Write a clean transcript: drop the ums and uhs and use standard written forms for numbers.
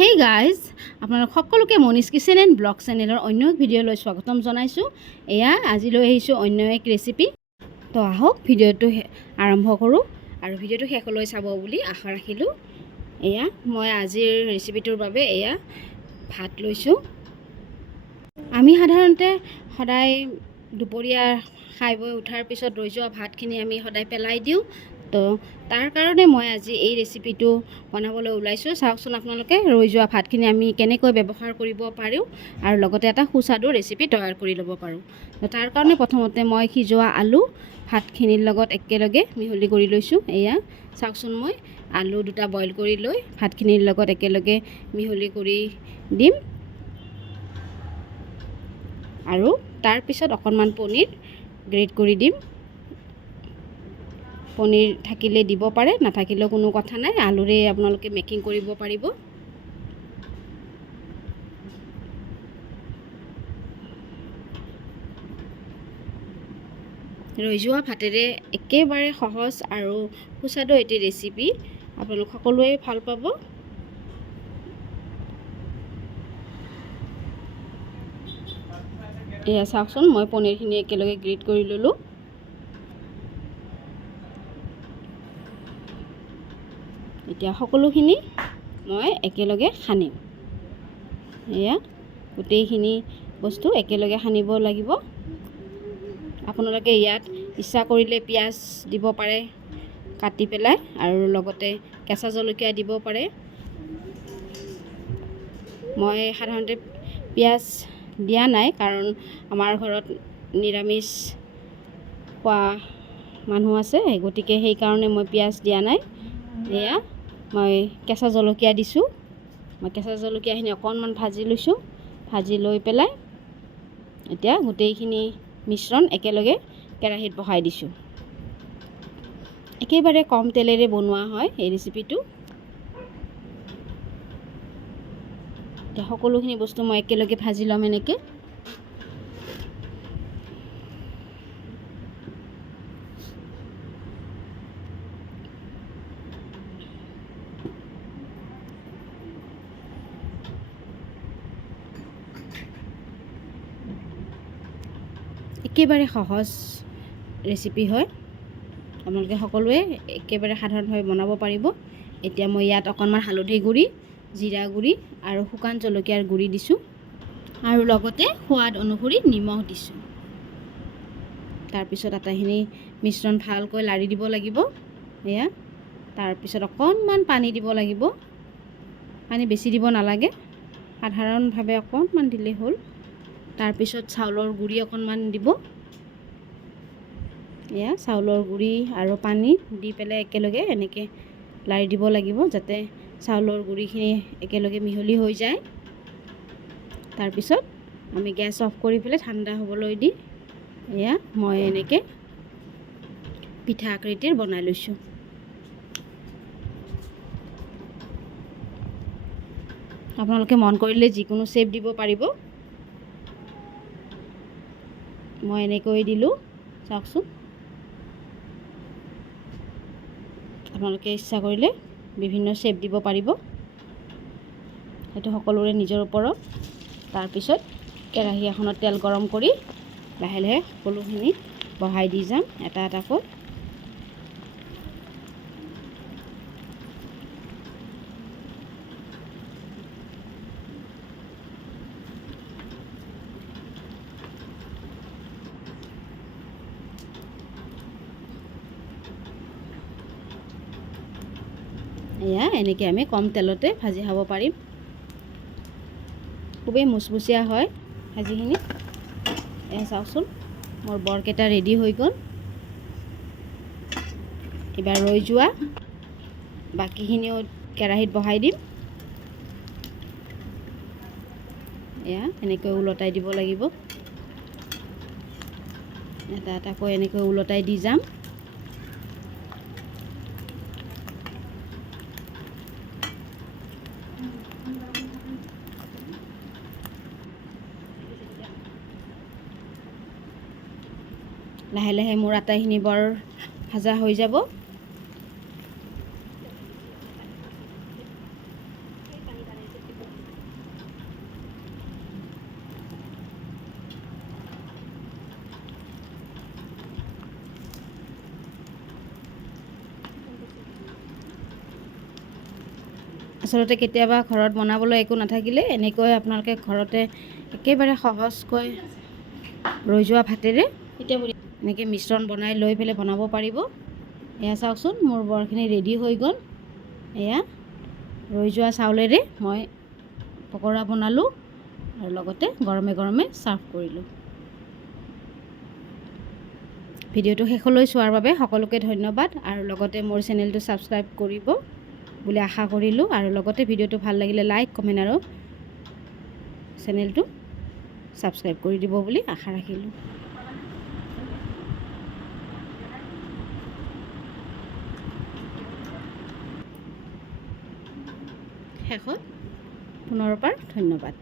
Hey guys, আপোনালোক সকলোকে Moniz kitchen and blog চেনেলৰ অন্য এক ভিডিঅ'লৈ স্বাগতম জনাইছোঁ। এয়া আজি লৈ আহিছোঁ অন্য এক ৰেচিপি। তো আহক ভিডিঅ'টো আৰম্ভ কৰোঁ আৰু ভিডিঅ'টো শেষলৈ চাব বুলি আশা ৰাখিলোঁ। এয়া মই আজিৰ ৰেচিপিটোৰ বাবে এয়া ভাত লৈছোঁ। আমি সাধাৰণতে সদায় দুপৰীয়া খাই বৈ উঠাৰ পিছত ৰৈ যোৱা ভাতখিনি আমি সদায় পেলাই দিওঁ। তো তাৰ কাৰণে মই আজি এই ৰেচিপিটো বনাবলৈ ওলাইছোঁ। চাওকচোন আপোনালোকে ৰৈ যোৱা ভাতখিনি আমি কেনেকৈ ব্যৱহাৰ কৰিব পাৰোঁ আৰু লগতে এটা সুস্বাদু ৰেচিপি তৈয়াৰ কৰি ল'ব পাৰোঁ। তো তাৰ কাৰণে প্ৰথমতে মই সিজোৱা আলু ভাতখিনিৰ লগত একেলগে মিহলি কৰি লৈছোঁ। এয়া চাওকচোন, মই আলু দুটা বইল কৰি লৈ ভাতখিনিৰ লগত একেলগে মিহলি কৰি দিম আৰু তাৰপিছত অকণমান পনীৰ গ্ৰেট কৰি দিম। পনীৰ থাকিলে দিব পাৰে, নাথাকিলেও কোনো কথা নাই, আলুৰে আপোনালোকে মেকিং কৰিব পাৰিব। ৰৈ যোৱা ভাতেৰে একেবাৰে সহজ আৰু সুস্বাদু এটি ৰেচিপি, আপোনালোক সকলোৱে ভাল পাব। এয়া চাওকচোন, মই পনীৰখিনি একেলগে গ্ৰেট কৰি ল'লোঁ। এতিয়া সকলোখিনি মই একেলগে সানিম। এয়া গোটেইখিনি বস্তু একেলগে সানিব লাগিব। আপোনালোকে ইয়াত ইচ্ছা কৰিলে পিঁয়াজ দিব পাৰে কাটি পেলাই, আৰু লগতে কেঁচা জলকীয়া দিব পাৰে। মই সাধাৰণতে পিঁয়াজ দিয়া নাই, কাৰণ আমাৰ ঘৰত নিৰামিষ খোৱা মানুহ আছে, গতিকে সেইকাৰণে মই পিঁয়াজ দিয়া নাই। এয়া মই কেঁচা জলকীয়া দিছোঁ। মই কেঁচা জলকীয়াখিনি অকণমান ভাজি লৈছোঁ। ভাজি লৈ পেলাই এতিয়া গোটেইখিনি মিশ্ৰণ একেলগে কেৰাহীত বহাই দিছোঁ। একেবাৰে কম তেলেৰে বনোৱা হয় এই ৰেচিপিটো। এতিয়া সকলোখিনি বস্তু মই একেলগে ভাজি ল'ম এনেকৈ। একেবাৰে সহজ ৰেচিপি হয়, আপোনালোকে সকলোৱে একেবাৰে সাধাৰণভাৱে বনাব পাৰিব। এতিয়া মই ইয়াত অকণমান হালধি গুড়ি, জিৰা গুড়ি আৰু শুকান জলকীয়াৰ গুড়ি দিছোঁ, আৰু লগতে সোৱাদ অনুসৰি নিমখ দিছোঁ। তাৰপিছত আটাইখিনি মিশ্ৰণ ভালকৈ লাৰি দিব লাগিব। এয়া তাৰপিছত অকণমান পানী দিব লাগিব। পানী বেছি দিব নালাগে, সাধাৰণভাৱে অকণমান দিলেই হ'ল। তাৰপিছত চাউলৰ গুড়ি অকণমান দিব। এয়া চাউলৰ গুড়ি আৰু পানী দি পেলাই একেলগে এনেকৈ লাৰি দিব লাগিব, যাতে চাউলৰ গুড়িখিনি একেলগে মিহলি হৈ যায়। তাৰপিছত আমি গেছ অফ কৰি পেলাই ঠাণ্ডা হ'বলৈ দি এয়া মই এনেকৈ পিঠা আকৃতিৰ বনাই লৈছোঁ। আপোনালোকে মন কৰিলে যিকোনো শ্বেপ দিব পাৰিব। মই এনেকৈ দিলোঁ, চাওকচোন। আপোনালোকে ইচ্ছা কৰিলে বিভিন্ন শ্বেপ দিব পাৰিব, সেইটো সকলোৰে নিজৰ ওপৰত। তাৰপিছত কেৰাহী এখনত তেল গৰম কৰি লাহে লাহে সকলোখিনি বহাই দি যাম এটা এটাকৈ। এয়া এনেকৈ আমি কম তেলতে ভাজি খাব পাৰিম। খুবেই মুচমুচীয়া হয় ভাজিখিনি। এয়া চাওকচোন, মোৰ বৰকেইটা ৰেডি হৈ গ'ল। এইবাৰ ৰৈ যোৱা বাকীখিনিও কেৰাহীত বহাই দিম। এয়া এনেকৈ ওলটাই দিব লাগিব, এটা এটাকৈ এনেকৈ ওলটাই দি যাম। লাহে লাহে মোৰ আটাইখিনি বৰ ভাজা হৈ যাব। আচলতে কেতিয়াবা ঘৰত বনাবলৈ একো নাথাকিলে এনেকৈ আপোনালোকে ঘৰতে একেবাৰে সহজকৈ ৰৈ যোৱা ভাতেৰে এনেকৈ মিশ্ৰণ বনাই লৈ পেলাই বনাব পাৰিব। এয়া চাওকচোন মোৰ বৰখিনি ৰেডি হৈ গ'ল। এয়া ৰৈ যোৱা চাউলেৰে মই পকৰা বনালোঁ আৰু লগতে গৰমে গৰমে ছাৰ্ভ কৰিলোঁ। ভিডিঅ'টো শেষলৈ চোৱাৰ বাবে সকলোকে ধন্যবাদ আৰু লগতে মোৰ চেনেলটো ছাবস্ক্ৰাইব কৰিব বুলি আশা কৰিলোঁ আৰু লগতে ভিডিঅ'টো ভাল লাগিলে লাইক কমেণ্ট আৰু চেনেলটো ছাবস্ক্ৰাইব কৰি দিব বুলি আশা ৰাখিলোঁ। শেষত পুনৰবাৰ ধন্যবাদ।